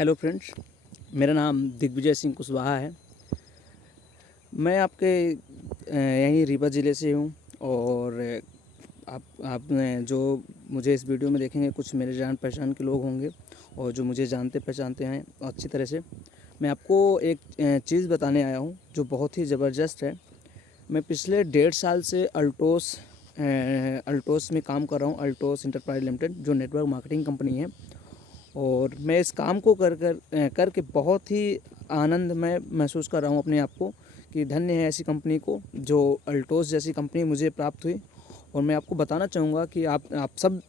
Hello friends, मेरा नाम दिग्विजय सिंह कुशवाहा है। मैं आपके यहीं रीवा ज़िले से हूँ और आपने जो मुझे इस वीडियो में देखेंगे कुछ मेरे जान पहचान के लोग होंगे और जो मुझे जानते पहचानते हैं अच्छी तरह से। मैं आपको एक चीज़ बताने आया हूँ जो बहुत ही ज़बरदस्त है। मैं पिछले 1.5 साल से अल्टोस में काम कर रहा हूँ। अल्टोस इंटरप्राइज लिमिटेड जो नेटवर्क मार्केटिंग कंपनी है, और मैं इस काम को करके बहुत ही आनंद मैं महसूस कर रहा हूँ अपने आप को कि धन्य है ऐसी कंपनी को जो अल्टोस जैसी कंपनी मुझे प्राप्त हुई। और मैं आपको बताना चाहूँगा कि आप सब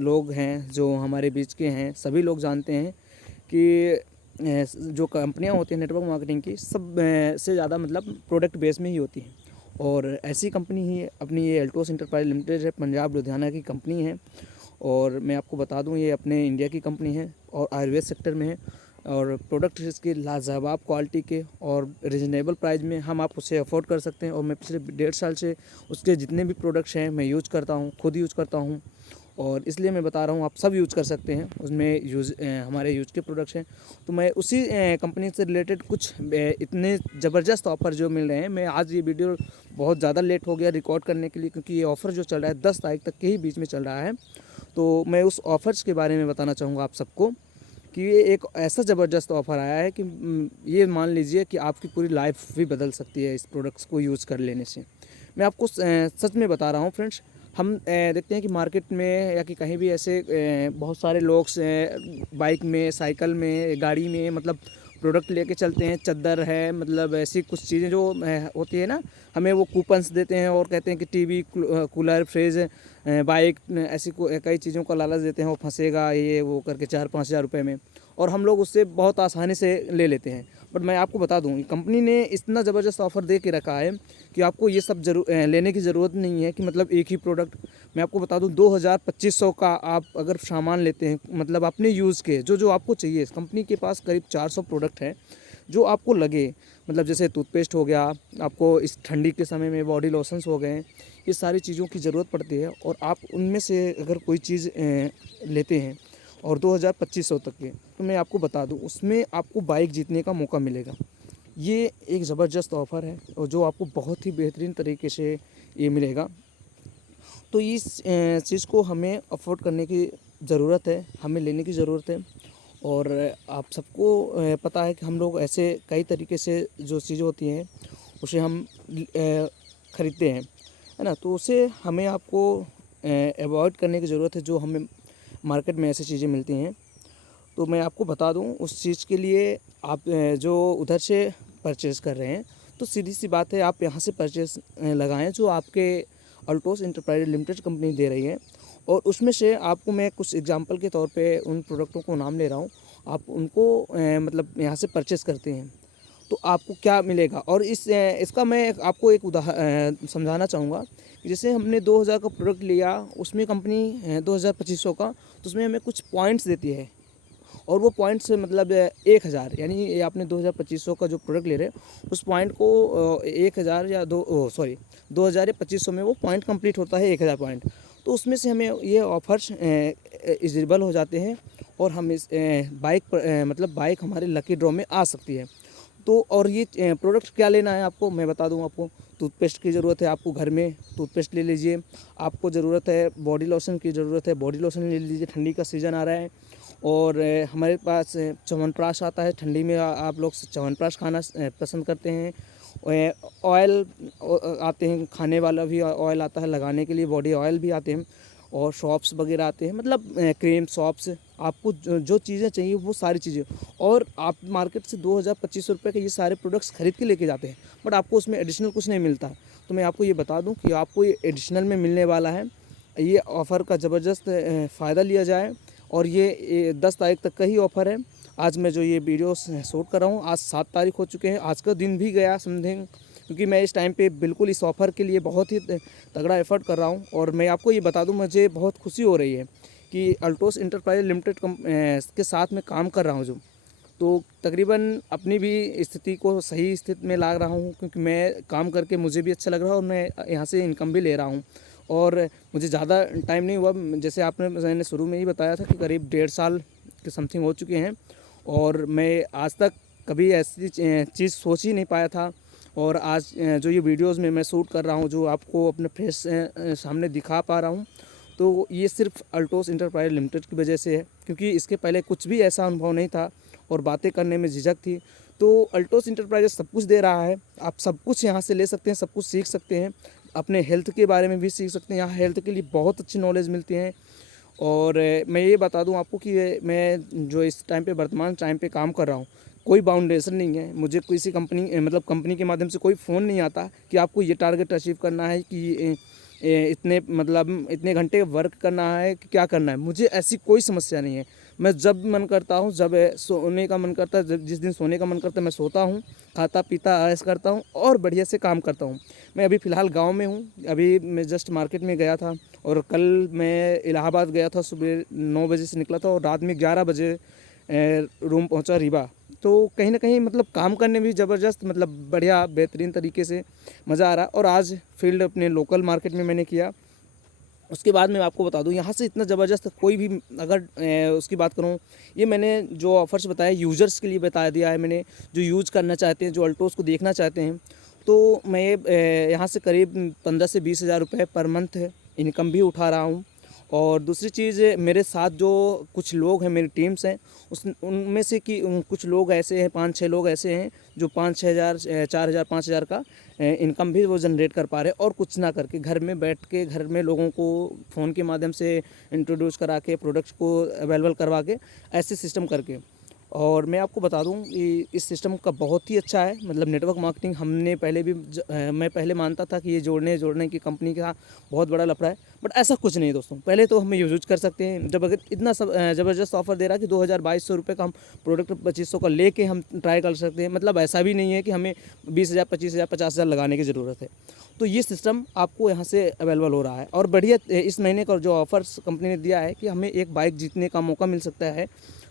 लोग हैं जो हमारे बीच के हैं, सभी लोग जानते हैं कि जो कंपनियाँ होती हैं नेटवर्क मार्केटिंग की सब से ज़्यादा मतलब प्रोडक्ट बेस में ही होती हैं। और ऐसी कंपनी ही अपनी ये अल्टोस इंटरप्राइज लिमिटेड है, पंजाब लुधियाना की कंपनी है। और मैं आपको बता दूं ये अपने इंडिया की कंपनी है और आयुर्वेद सेक्टर में है, और प्रोडक्ट इसके लाजवाब क्वालिटी के और रिजनेबल प्राइस में हम आप उसे अफोर्ड कर सकते हैं। और मैं पिछले 1.5 साल से उसके जितने भी प्रोडक्ट्स हैं मैं यूज़ करता हूँ, खुद यूज़ करता हूँ, और इसलिए मैं बता रहा हूँ आप सब यूज़ कर सकते हैं। उसमें हमारे यूज़ के प्रोडक्ट्स हैं। तो मैं उसी कंपनी से रिलेटेड कुछ इतने ज़बरदस्त ऑफ़र जो मिल रहे हैं, मैं आज ये वीडियो बहुत ज़्यादा लेट हो गया रिकॉर्ड करने के लिए क्योंकि ये ऑफ़र जो चल रहा है 10 तारीख तक के ही बीच में चल रहा है। तो मैं उस ऑफ़र्स के बारे में बताना चाहूँगा आप सबको कि ये एक ऐसा ज़बरदस्त ऑफ़र आया है कि ये मान लीजिए कि आपकी पूरी लाइफ भी बदल सकती है इस प्रोडक्ट्स को यूज़ कर लेने से। मैं आपको सच में बता रहा हूँ फ्रेंड्स। हम देखते हैं कि मार्केट में या कि कहीं भी ऐसे बहुत सारे लोग बाइक में, साइकिल में, गाड़ी में मतलब प्रोडक्ट लेके चलते हैं। चद्दर है, मतलब ऐसी कुछ चीज़ें जो होती है ना, हमें वो कूपन्स देते हैं और कहते हैं कि टीवी, कूलर, फ्रिज, बाइक, ऐसी कई चीज़ों का लालच देते हैं, वो फंसेगा ये वो करके 4-5 हज़ार रुपये में, और हम लोग उससे बहुत आसानी से ले लेते हैं। बट मैं आपको बता दूं कंपनी ने इतना ज़बरदस्त ऑफ़र दे के रखा है कि आपको ये सब लेने की ज़रूरत नहीं है कि मतलब एक ही प्रोडक्ट। मैं आपको बता दूं 2000-2500 का आप अगर सामान लेते हैं मतलब अपने यूज़ के जो जो आपको चाहिए, कंपनी के पास करीब 400 प्रोडक्ट हैं जो आपको लगे। मतलब जैसे टूथपेस्ट हो गया, आपको इस ठंडी के समय में बॉडी लोशंस हो गए, ये सारी चीज़ों की ज़रूरत पड़ती है। और आप उनमें से अगर कोई चीज़ लेते हैं और 2000-2500 तक के, तो मैं आपको बता दूं उसमें आपको बाइक जीतने का मौका मिलेगा। ये एक ज़बरदस्त ऑफ़र है और जो आपको बहुत ही बेहतरीन तरीके से ये मिलेगा। तो इस चीज़ को हमें अफ़ोर्ड करने की ज़रूरत है, हमें लेने की ज़रूरत है। और आप सबको पता है कि हम लोग ऐसे कई तरीके से जो चीज़ें होती हैं उसे हम ख़रीदते हैं, है ना? तो उसे हमें आपको अवॉइड करने की ज़रूरत है जो हमें मार्केट में ऐसी चीज़ें मिलती हैं। तो मैं आपको बता दूं उस चीज़ के लिए आप जो उधर से परचेज़ कर रहे हैं, तो सीधी सी बात है आप यहाँ से परचेज़ लगाएं जो आपके अल्टोस इंटरप्राइज लिमिटेड कंपनी दे रही है। और उसमें से आपको मैं कुछ एग्जांपल के तौर पे उन प्रोडक्टों को नाम ले रहा हूँ। आप उनको मतलब यहाँ से परचेज़ करते हैं तो आपको क्या मिलेगा। और इसका मैं आपको एक समझाना चाहूँगा कि जैसे हमने 2000 का प्रोडक्ट लिया, उसमें कंपनी 2000-2500 का, तो उसमें हमें कुछ पॉइंट्स देती है। और वो पॉइंट्स मतलब 1000, यानी ये आपने 2000-2500 का जो प्रोडक्ट ले रहे हैं उस पॉइंट को 1000 या 2000 या 2500 में वो पॉइंट कंप्लीट होता है, 1000 पॉइंट। तो उसमें से हमें ये ऑफर्स एलिजिबल हो जाते हैं और हम इस बाइक पर मतलब बाइक हमारे लकी ड्रॉ में आ सकती है। तो और ये प्रोडक्ट क्या लेना है आपको मैं बता दूं। आपको टूथपेस्ट की ज़रूरत है, आपको घर में टूथपेस्ट ले लीजिए। आपको ज़रूरत है बॉडी लोशन की, ज़रूरत है बॉडी लोशन ले लीजिए, ठंडी का सीज़न आ रहा है। और हमारे पास च्यवनप्राश आता है, ठंडी में आप लोग च्यवनप्राश खाना पसंद करते हैं। ऑयल आते हैं, खाने वाला भी ऑयल आता है, लगाने के लिए बॉडी ऑयल भी आते हैं, और शॉप्स वगैरह आते हैं, मतलब क्रीम शॉप्स। आपको जो चीज़ें चाहिए वो सारी चीज़ें। और आप मार्केट से 2000-2500 रुपये के ये सारे प्रोडक्ट्स खरीद के लेके जाते हैं, बट आपको उसमें एडिशनल कुछ नहीं मिलता। तो मैं आपको ये बता दूं कि आपको ये एडिशनल में मिलने वाला है। ये ऑफ़र का ज़बरदस्त फ़ायदा लिया जाए। और ये 10 तारीख तक का ही ऑफ़र है। आज मैं जो ये वीडियो शूट कर रहा हूँ, आज 7 तारीख हो चुके हैं, आज का दिन भी गया समथिंग, क्योंकि मैं इस टाइम पे बिल्कुल इस ऑफ़र के लिए बहुत ही तगड़ा एफर्ट कर रहा हूँ। और मैं आपको ये बता दूँ मुझे बहुत खुशी हो रही है कि अल्टोस इंटरप्राइज लिमिटेड के साथ मैं काम कर रहा हूँ जो, तो तकरीबन अपनी भी स्थिति को सही स्थिति में ला रहा हूँ, क्योंकि मैं काम करके मुझे भी अच्छा लग रहा है और मैं यहाँ से इनकम भी ले रहा हूँ। और मुझे ज़्यादा टाइम नहीं हुआ, जैसे मैंने शुरू में ही बताया था कि करीब 1.5 साल के समथिंग हो चुके हैं। और मैं आज तक कभी ऐसी चीज़ सोच ही नहीं पाया था। और आज जो ये वीडियोज़ में मैं शूट कर रहा हूँ, जो आपको अपने फेस सामने दिखा पा रहा हूँ, तो ये सिर्फ अल्टोस इंटरप्राइज लिमिटेड की वजह से है, क्योंकि इसके पहले कुछ भी ऐसा अनुभव नहीं था और बातें करने में झिझक थी। तो अल्टोस इंटरप्राइजेस सब कुछ दे रहा है, आप सब कुछ यहाँ से ले सकते हैं, सब कुछ सीख सकते हैं, अपने हेल्थ के बारे में भी सीख सकते हैं। यहाँ हेल्थ के लिए बहुत अच्छी नॉलेज मिलती है। और मैं ये बता दूं आपको कि मैं जो इस टाइम पे वर्तमान टाइम पे काम कर रहा हूँ, कोई बाउंडेशन नहीं है मुझे, किसी कंपनी मतलब कंपनी के माध्यम से कोई फ़ोन नहीं आता कि आपको ये टारगेट अचीव करना है, कि इतने मतलब इतने घंटे वर्क करना है, कि क्या करना है। मुझे ऐसी कोई समस्या नहीं है। मैं जब मन करता हूँ, जब सोने का मन करता है, जिस दिन सोने का मन करता है मैं सोता हूँ, खाता पीता ऐश करता हूँ और बढ़िया से काम करता हूँ। मैं अभी फ़िलहाल गांव में हूँ, अभी मैं जस्ट मार्केट में गया था, और कल मैं इलाहाबाद गया था, सुबह 9 बजे से निकला था और रात में 11 बजे रूम पहुंचा रीवा। तो कहीं ना कहीं मतलब काम करने में भी ज़बरदस्त, मतलब बढ़िया बेहतरीन तरीके से मज़ा आ रहा। और आज फील्ड अपने लोकल मार्केट में मैंने किया। उसके बाद मैं आपको बता दूं, यहाँ से इतना ज़बरदस्त कोई भी, अगर उसकी बात करूँ, ये मैंने जो ऑफ़र्स बताया यूज़र्स के लिए बता दिया है मैंने, जो यूज़ करना चाहते हैं, जो अल्टोस को देखना चाहते हैं। तो मैं यहाँ से करीब 15 से 20 हज़ार रुपये पर मंथ इनकम भी उठा रहा हूँ। और दूसरी चीज़, मेरे साथ जो कुछ लोग हैं, मेरी टीम्स हैं, उस उनमें से कि कुछ लोग ऐसे हैं, 5-6 लोग ऐसे हैं जो 5-6 हज़ार 4 हज़ार 5 हज़ार का इनकम भी वो जनरेट कर पा रहे हैं, और कुछ ना करके घर में बैठ के, घर में लोगों को फ़ोन के माध्यम से इंट्रोड्यूस करा के, प्रोडक्ट्स को अवेलेबल करवा के, ऐसे सिस्टम करके। और मैं आपको बता दूं कि इस सिस्टम का बहुत ही अच्छा है, मतलब नेटवर्क मार्केटिंग हमने पहले भी मैं पहले मानता था कि ये जोड़ने की कंपनी का बहुत बड़ा लफड़ा है, बट ऐसा कुछ नहीं दोस्तों। पहले तो हम यूज कर सकते हैं, जब अगर इतना ज़बरदस्त ऑफर दे रहा है कि 2,000-2,200 रुपये का हम प्रोडक्ट 2,500 का लेके हम ट्राई कर सकते हैं। मतलब ऐसा भी नहीं है कि हमें 20,000 25,000 50,000 लगाने की ज़रूरत है। तो ये सिस्टम आपको यहाँ से अवेलेबल हो रहा है। और बढ़िया इस महीने का जो ऑफर्स कंपनी ने दिया है कि हमें एक बाइक जीतने का मौका मिल सकता है,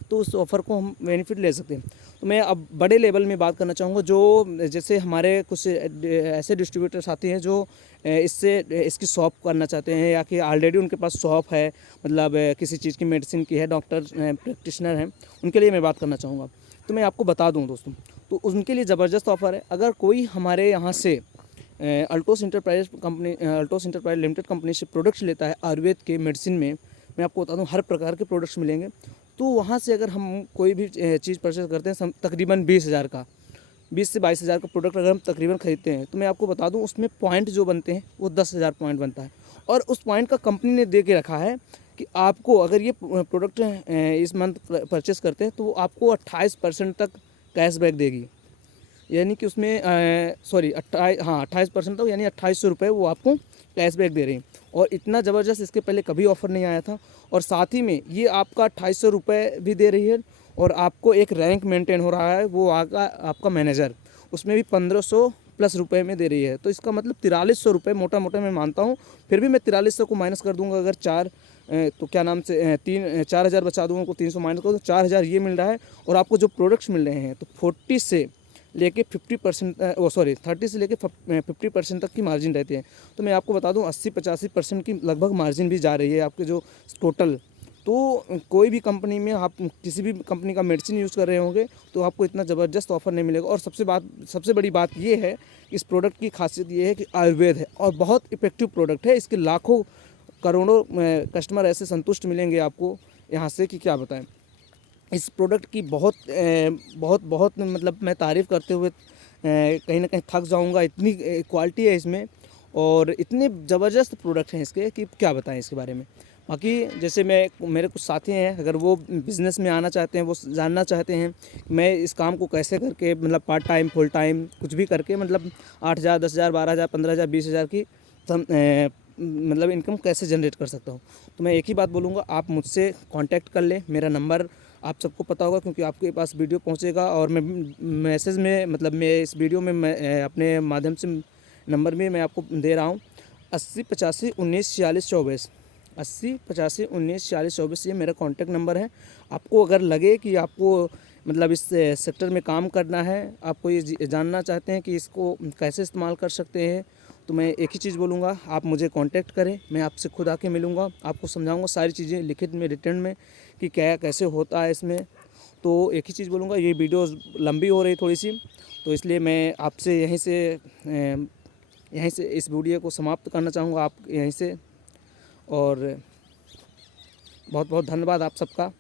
तो उस ऑफ़र को हम बेनिफिट ले सकते हैं। तो मैं अब बड़े लेवल में बात करना चाहूँगा, जो जैसे हमारे कुछ ऐसे डिस्ट्रीब्यूटर्स आते हैं जो इसकी शॉप करना चाहते हैं, या कि ऑलरेडी उनके पास शॉप है, मतलब किसी चीज़ की मेडिसिन की है, डॉक्टर प्रैक्टिशनर हैं, उनके लिए मैं बात करना चाहूँगा। तो मैं आपको बता दूँ दोस्तों, तो उनके लिए ज़बरदस्त ऑफ़र है। अगर कोई हमारे यहाँ से अल्टोस इंटरप्राइज लिमिटेड कंपनी से प्रोडक्ट्स लेता है आयुर्वेद के मेडिसिन में, मैं आपको बता दूं हर प्रकार के प्रोडक्ट्स मिलेंगे। तो वहाँ से अगर हम कोई भी चीज़ परचेज करते हैं, तकरीबन 20,000 का, 20 से 22,000 का प्रोडक्ट अगर हम तकरीबन खरीदते हैं, तो मैं आपको बता दूं उसमें पॉइंट जो बनते हैं वो 10,000 पॉइंट बनता है। और उस पॉइंट का कंपनी ने दे के रखा है कि आपको अगर ये प्रोडक्ट इस मंथ परचेस करते हैं, तो वो आपको 28% तक कैशबैक देगी। यानी कि उसमें सॉरी 28% तक, यानी 2,800 रुपये वो आपको कैशबैक दे रहे हैं। और इतना ज़बरदस्त इसके पहले कभी ऑफ़र नहीं आया था। और साथ ही में ये आपका 2,800 रुपये भी दे रही है, और आपको एक रैंक मेंटेन हो रहा है, वो आगा आपका मैनेजर, उसमें भी 1,500 प्लस रुपए में दे रही है। तो इसका मतलब 4,300 रुपये मोटा मोटा मैं मानता हूँ। फिर भी मैं 4,300 को माइनस कर दूंगा, अगर तो क्या नाम से 4,000 बचा दूंगा, को 300 माइनस कर, तो 4,000 ये मिल रहा है। और आपको जो प्रोडक्ट्स मिल रहे हैं, तो 40 से लेके 50% 30 से लेके 50% तक की मार्जिन रहती है। तो मैं आपको बता दूं 80-85% की लगभग मार्जिन भी जा रही है आपके जो टोटल। तो कोई भी कंपनी में आप किसी भी कंपनी का मेडिसिन यूज़ कर रहे होंगे, तो आपको इतना ज़बरदस्त ऑफ़र नहीं मिलेगा। और सबसे बड़ी बात ये है, इस प्रोडक्ट की खासियत ये है कि आयुर्वेद है और बहुत इफेक्टिव प्रोडक्ट है। इसके लाखों करोड़ों कस्टमर ऐसे संतुष्ट मिलेंगे आपको यहाँ से कि क्या बताएं। इस प्रोडक्ट की बहुत मतलब मैं तारीफ़ करते हुए कहीं ना कहीं थक जाऊंगा, इतनी क्वालिटी है इसमें, और इतने ज़बरदस्त प्रोडक्ट हैं इसके कि क्या बताएं इसके बारे में। बाकी जैसे मेरे कुछ साथी हैं, अगर वो बिज़नेस में आना चाहते हैं, वो जानना चाहते हैं मैं इस काम को कैसे करके, मतलब पार्ट टाइम फुल टाइम कुछ भी करके, मतलब 8,000 10,000 12,000 15,000 20,000 की मतलब इनकम कैसे जनरेट कर सकता हूँ, तो मैं एक ही बात बोलूँगा, आप मुझसे कांटेक्ट कर लें। मेरा नंबर आप सबको पता होगा, क्योंकि आपके पास वीडियो पहुंचेगा, और मैं मैसेज में, मतलब मैं इस वीडियो में मैं अपने माध्यम से नंबर में मैं आपको दे रहा हूं, 80 85 19 46 24, 80 85 19 46 24, ये मेरा कॉन्टैक्ट नंबर है। आपको अगर लगे कि आपको मतलब इस सेक्टर में काम करना है, आपको ये जानना चाहते हैं कि इसको कैसे इस्तेमाल कर सकते हैं, तो मैं एक ही चीज़ बोलूँगा, आप मुझे कांटेक्ट करें, मैं आपसे खुद आके मिलूँगा, आपको समझाऊँगा सारी चीज़ें लिखित में, रिटर्न में, कि क्या कैसे होता है इसमें। तो एक ही चीज़ बोलूँगा, ये वीडियो लंबी हो रही थोड़ी सी, तो इसलिए मैं आपसे यहीं से इस वीडियो को समाप्त करना चाहूँगा आप यहीं से। और बहुत बहुत धन्यवाद आप सबका।